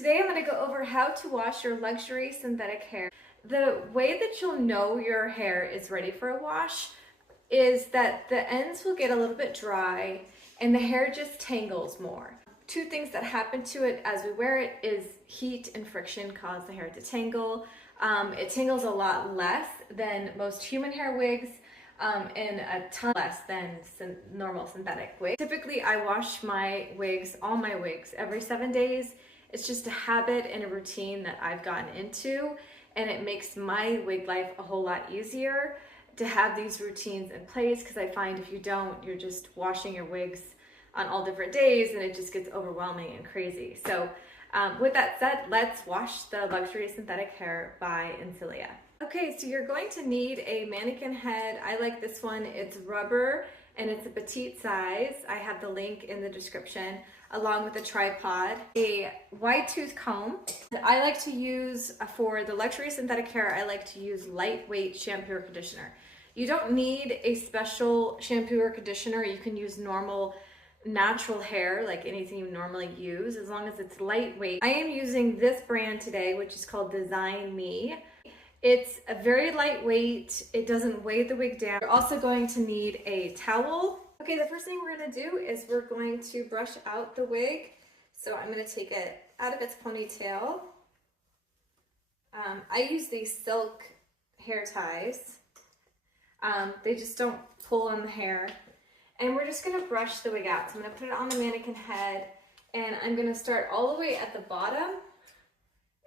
Today I'm going to go over how to wash your luxury synthetic hair. The way that you'll know your hair is ready for a wash is that the ends will get a little bit dry and the hair just tangles more. Two things that happen to it as we wear it is heat and friction cause the hair to tangle. It tangles a lot less than most human hair wigs and a ton less than normal synthetic wigs. Typically I wash my wigs, all my wigs, every 7 days. It's just a habit and a routine that I've gotten into, and it makes my wig life a whole lot easier to have these routines in place, because I find if you don't, you're just washing your wigs on all different days and it just gets overwhelming and crazy. So with that said, let's wash the luxury synthetic hair by Encelia. Okay, so you're going to need a mannequin head. I like this one. It's rubber and it's a petite size. I have the link in the description, along with a tripod, a wide tooth comb. I like to use, for the luxury synthetic hair, I like to use lightweight shampoo or conditioner. You don't need a special shampoo or conditioner. You can use normal natural hair, like anything you normally use, as long as it's lightweight. I am using this brand today, which is called Design Me. It's a very lightweight. It doesn't weigh the wig down. You're also going to need a towel. Okay, the first thing we're gonna do is we're going to brush out the wig. So I'm gonna take it out of its ponytail. I use these silk hair ties. They just don't pull on the hair. And we're just gonna brush the wig out. So I'm gonna put it on the mannequin head, and I'm gonna start all the way at the bottom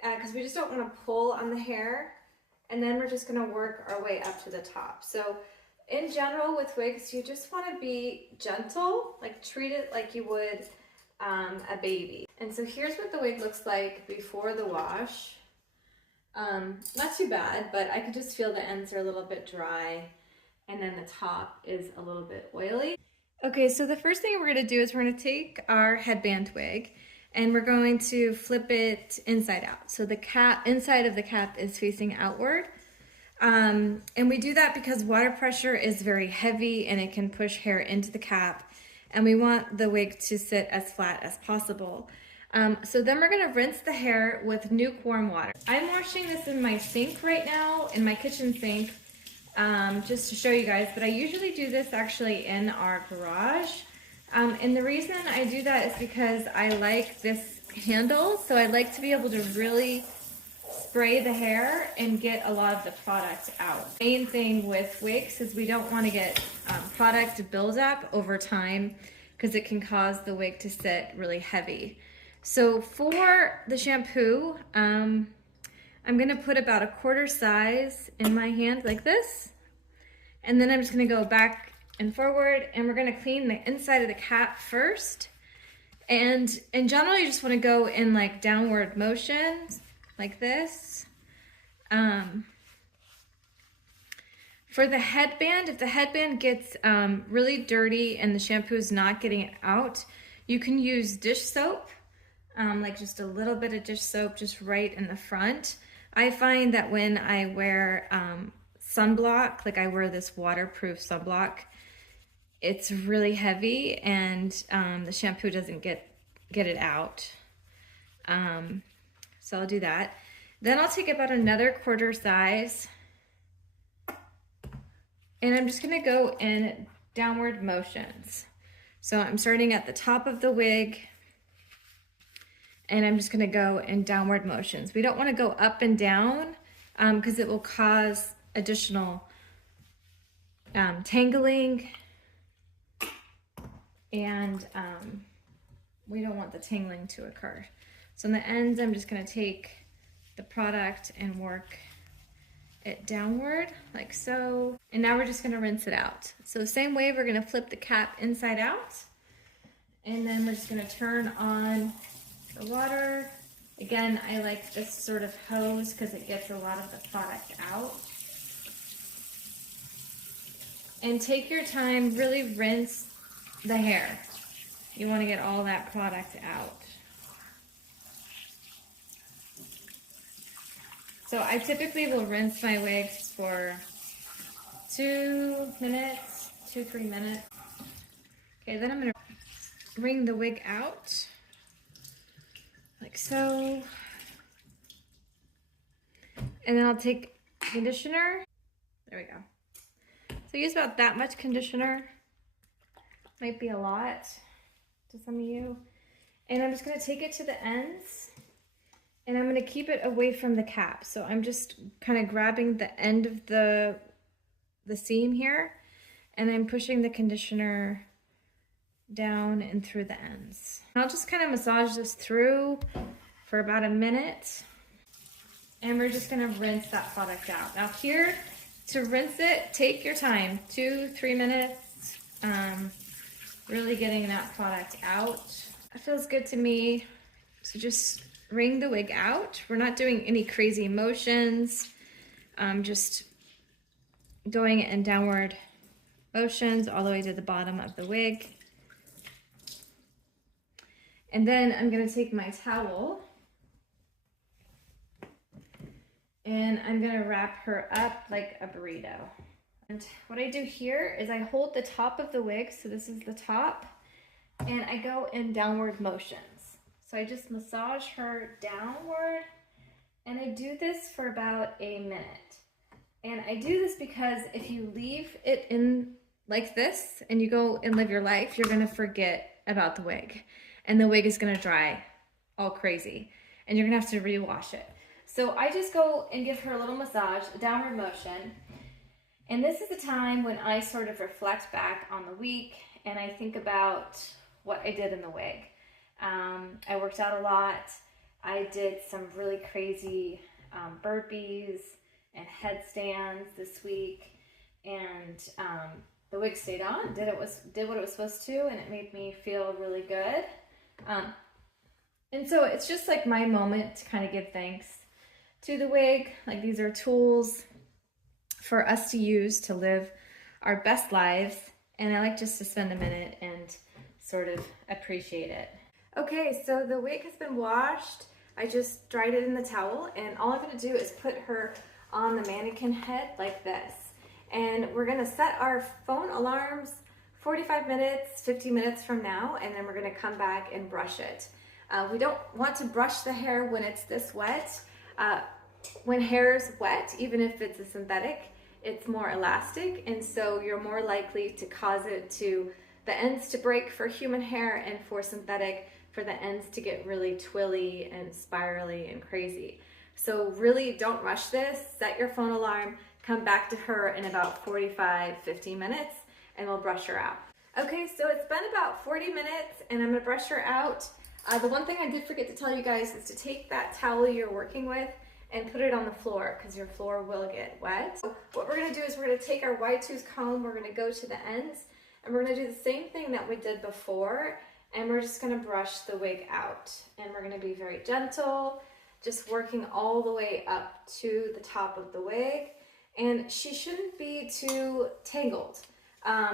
because we just don't wanna pull on the hair. And then we're just gonna work our way up to the top. So in general with wigs, you just wanna be gentle, like treat it like you would a baby. And so here's what the wig looks like before the wash. Not too bad, but I can just feel the ends are a little bit dry, and then the top is a little bit oily. Okay, so the first thing we're gonna do is we're gonna take our headband wig and we're going to flip it inside out. So the cap, inside of the cap is facing outward. And we do that because water pressure is very heavy and it can push hair into the cap, and we want the wig to sit as flat as possible. So then we're gonna rinse the hair with lukewarm water. I'm washing this in my sink right now, in my kitchen sink, just to show you guys, but I usually do this actually in our garage. And the reason I do that is because I like this handle, so I like to be able to really spray the hair and get a lot of the product out. The main thing with wigs is we don't want to get product buildup over time, because it can cause the wig to sit really heavy. So for the shampoo, I'm gonna put about a quarter size in my hand like this, and then I'm just gonna go back and forward, and we're gonna clean the inside of the cap first. And in general, you just wanna go in like downward motions, like this. For the headband, if the headband gets really dirty and the shampoo is not getting it out, you can use dish soap, like just a little bit of dish soap just right in the front. I find that when I wear sunblock, like I wear this waterproof sunblock, it's really heavy and the shampoo doesn't get it out. So I'll do that. Then I'll take about another quarter size, and I'm just gonna go in downward motions. So I'm starting at the top of the wig, and I'm just gonna go in downward motions. We don't wanna go up and down because it will cause additional tangling, and we don't want the tangling to occur. So on the ends, I'm just gonna take the product and work it downward like so. And now we're just gonna rinse it out. So same way, we're gonna flip the cap inside out, and then we're just gonna turn on the water. Again, I like this sort of hose because it gets a lot of the product out. And take your time, really rinse the hair. You want to get all that product out. So I typically will rinse my wigs for 2 minutes, 2-3 minutes. Okay, then I'm going to wring the wig out like like so. And then I'll take conditioner. There we go. So use about that much conditioner. Might be a lot to some of you. And I'm just gonna take it to the ends and I'm gonna keep it away from the cap. So I'm just kind of grabbing the end of the seam here and I'm pushing the conditioner down and through the ends. I'll just kind of massage this through for about a minute and we're just gonna rinse that product out. Now here, to rinse it, take your time, 2-3 minutes, really getting that product out. It feels good to me to just wring the wig out. We're not doing any crazy motions, just going it in downward motions all the way to the bottom of the wig. And then I'm gonna take my towel and I'm gonna wrap her up like a burrito. And what I do here is I hold the top of the wig, so this is the top, and I go in downward motions. So I just massage her downward, and I do this for about a minute. And I do this because if you leave it in like this and you go and live your life, you're gonna forget about the wig. And the wig is gonna dry all crazy, and you're gonna have to rewash it. So I just go and give her a little massage, a downward motion, and this is the time when I sort of reflect back on the week and I think about what I did in the wig. I worked out a lot. I did some really crazy burpees and headstands this week, and the wig stayed on, did what it was supposed to, and it made me feel really good. And so it's just like my moment to kind of give thanks to the wig. Like, these are tools for us to use to live our best lives, and I like just to spend a minute and sort of appreciate it. Okay, so the wig has been washed. I just dried it in the towel, and all I'm gonna do is put her on the mannequin head like this. And we're gonna set our phone alarms 45 minutes, 50 minutes from now, and then we're gonna come back and brush it. We don't want to brush the hair when it's this wet. When hair is wet, even if it's a synthetic, it's more elastic, and so you're more likely to cause it to the ends to break for human hair, and for synthetic, for the ends to get really twilly and spirally and crazy. So really don't rush this. Set your phone alarm, come back to her in about 45-50 minutes, and we'll brush her out. Okay, so it's been about 40 minutes and I'm gonna brush her out. The one thing I did forget to tell you guys is to take that towel you're working with and put it on the floor, because your floor will get wet. So what we're gonna do is we're gonna take our wide tooth comb, we're gonna go to the ends, and we're gonna do the same thing that we did before, and we're just gonna brush the wig out. And we're gonna be very gentle, just working all the way up to the top of the wig. And she shouldn't be too tangled.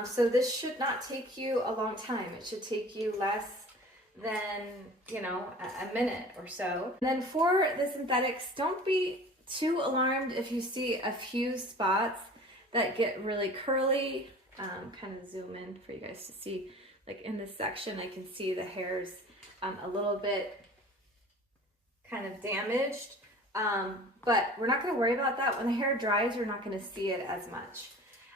So this should not take you a long time. It should take you less than, you know, a minute or so. And then for the synthetics, don't be too alarmed if you see a few spots that get really curly. Kind of zoom in for you guys to see, like in this section, I can see the hair's a little bit kind of damaged. But we're not gonna worry about that. When the hair dries, you're not gonna see it as much.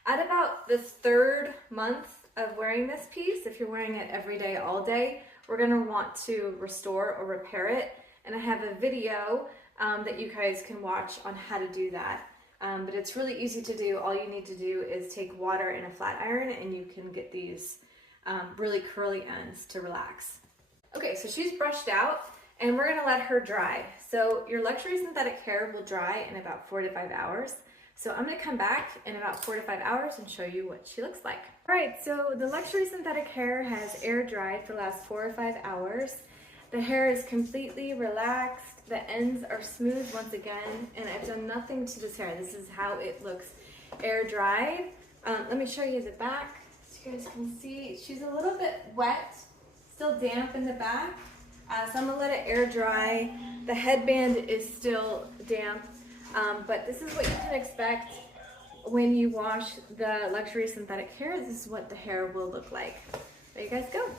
At about the 3rd month of wearing this piece, if you're wearing it every day, all day, we're gonna want to restore or repair it. And I have a video that you guys can watch on how to do that. But it's really easy to do. All you need to do is take water and a flat iron, and you can get these really curly ends to relax. Okay, so she's brushed out, and we're gonna let her dry. So your luxury synthetic hair will dry in about 4 to 5 hours. So I'm gonna come back in about 4 to 5 hours and show you what she looks like. All right, so the luxury synthetic hair has air dried for the last 4 or 5 hours. The hair is completely relaxed. The ends are smooth once again, and I've done nothing to this hair. This is how it looks air dried. Let me show you the back so you guys can see. She's a little bit wet, still damp in the back. So I'm gonna let it air dry. The headband is still damp, but this is what you can expect when you wash the luxury synthetic hair. This is what the hair will look like. There you guys go.